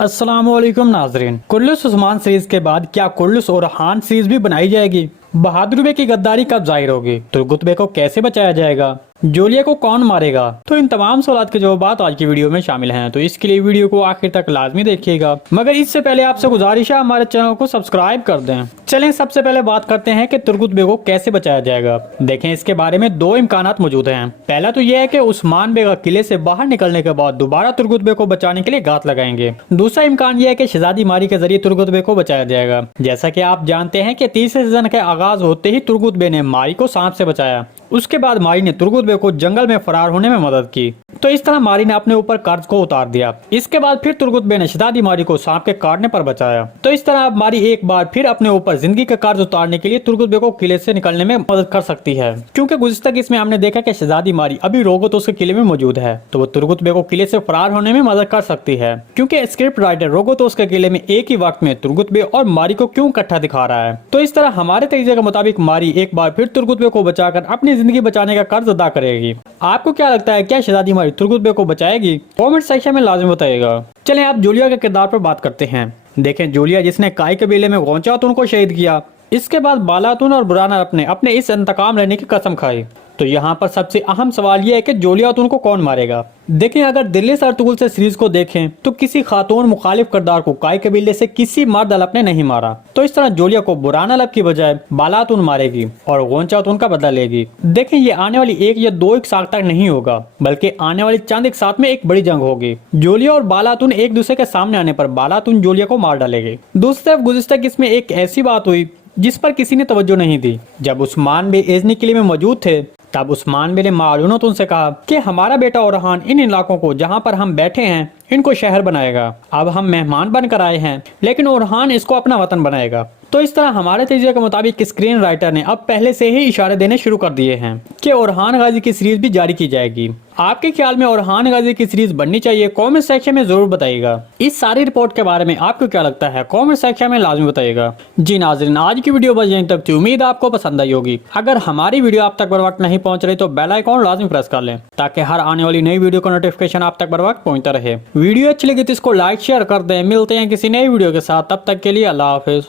अस्सलामुअलैकुम नाजरीन। कुर्लुस उस्मान सीरीज के बाद क्या कुर्लुस और हान सीरीज भी बनाई जाएगी? बहादुर बे की गद्दारी कब जाहिर होगी? तुर्गुत बे को कैसे बचाया जाएगा? जोलिया को कौन मारेगा? तो इन तमाम सवालात के जवाब आज की वीडियो में शामिल हैं, तो इसके लिए वीडियो को आखिर तक लाजमी देखिएगा। मगर इससे पहले आपसे गुजारिश है हमारे चैनल को सब्सक्राइब कर दें। चलें सबसे पहले बात करते हैं कि तुर्गुत बे को कैसे बचाया जाएगा। देखें, इसके बारे में दो इम्कानात मौजूद हैं। पहला तो यह है कि उस्मान बेगा किले से बाहर निकलने के बाद दोबारा तुर्गुत बे को बचाने के लिए घात लगाएंगे। दूसरा इम्कान यह है कि शहजादी मारी के जरिए तुर्गुत बे को बचाया जाएगा। जैसा कि आप जानते हैं कि तीसरे सीजन के आगाज होते ही तुर्गुत बे ने मारी को सांप से बचाया। उसके बाद मारी ने तुर्गुत बे को जंगल में फरार होने में मदद की। तो इस तरह मारी ने अपने ऊपर कर्ज को उतार दिया। इसके बाद फिर तुर्गुत बे ने शहजादी मारी को सांप के काटने पर बचाया। तो इस तरह अब मारी एक बार फिर अपने ऊपर जिंदगी का कर्ज उतारने के लिए तुर्गुत बे को किले से निकलने में मदद कर सकती है, क्योंकि गुज़िश्ता किस्म में हमने देखा कि शहजादी मारी अभी रोगोतोस के किले में मौजूद है, तो वो तुर्गुत बे को किले से फरार होने में मदद कर सकती है। क्योंकि स्क्रिप्ट राइटर रोगोतोस के किले में एक ही वक्त में तुर्गुत बे और मारी को क्यों इकट्ठा दिखा रहा है। तो इस तरह हमारे तरीके के मुताबिक मारी एक बार फिर तुर्गुत बे को बचाकर अपनी जिंदगी बचाने का कर्ज अदा करेगी। आपको क्या लगता है, क्या शहजादी मारी तुर्गुत बे को बचाएगी? कमेंट सेक्शन में लाजमी बताइएगा। चलें आप जोलिया के किरदार पर बात करते हैं। देखें, जोलिया जिसने काई कबीले में गौंचा खातून को शहीद किया, इसके बाद बाला खातून और बुराना अपने अपने इस इंतकाम लेने की कसम खाई। तो यहाँ पर सबसे अहम सवाल यह है कि जोलिया खातून को कौन मारेगा? देखें, अगर दिल्ली से अर्तुगरुल से सीरीज को देखें तो किसी खातून मुखालिफ किरदार को काई कबीले से किसी मर्द अलप ने नहीं मारा। तो इस तरह जोलिया को बुराना अलप की बजाय बाला खातून मारेगी और गौंचा खातून का बदला लेगी। देखें, ये आने वाली एक या दो एक साल तक नहीं होगा, बल्कि आने वाली चंद एक साथ में एक बड़ी जंग होगी। जोलिया और बाला खातून एक दूसरे के सामने आने पर बाला खातून जोलिया को मार डालेगी। दूसरी तरफ गुज़िश्ता किस्म में एक ऐसी बात हुई जिस पर किसी ने तवज्जो नहीं दी। जब उस्मान बे एजनी किले में मौजूद थे, तब उस्मान बे ने मालून उनसे कहा कि हमारा बेटा ओरहान इन इलाकों को जहां पर हम बैठे हैं इनको शहर बनाएगा। अब हम मेहमान बनकर आए हैं, लेकिन ओरहान इसको अपना वतन बनाएगा। तो इस तरह हमारे तजर्बे के मुताबिक स्क्रीन राइटर ने अब पहले से ही इशारे देने शुरू कर दिए हैं कि ओरहान गाजी की सीरीज भी जारी की जाएगी। आपके ख्याल में ओरहान गाजी की सीरीज बननी चाहिए? कमेंट सेक्शन में जरूर बताइएगा। इस सारी रिपोर्ट के बारे में आपको क्या लगता है? कमेंट सेक्शन में लाजमी बताइएगा। जी नाज़रीन, आज की वीडियो बस यहीं तक थी। उम्मीद आपको पसंद आई होगी। अगर हमारी वीडियो आप तक बर वक्त नहीं पहुंच रही तो बेल आइकॉन लाजमी प्रेस कर लें, ताकि हर आने वाली नई वीडियो का नोटिफिकेशन आप तक बर वक्त पहुंचता रहे। वीडियो अच्छी लगी तो इसको लाइक शेयर कर दें। मिलते हैं किसी नई वीडियो के साथ, तब तक के लिए अल्लाह हाफिज।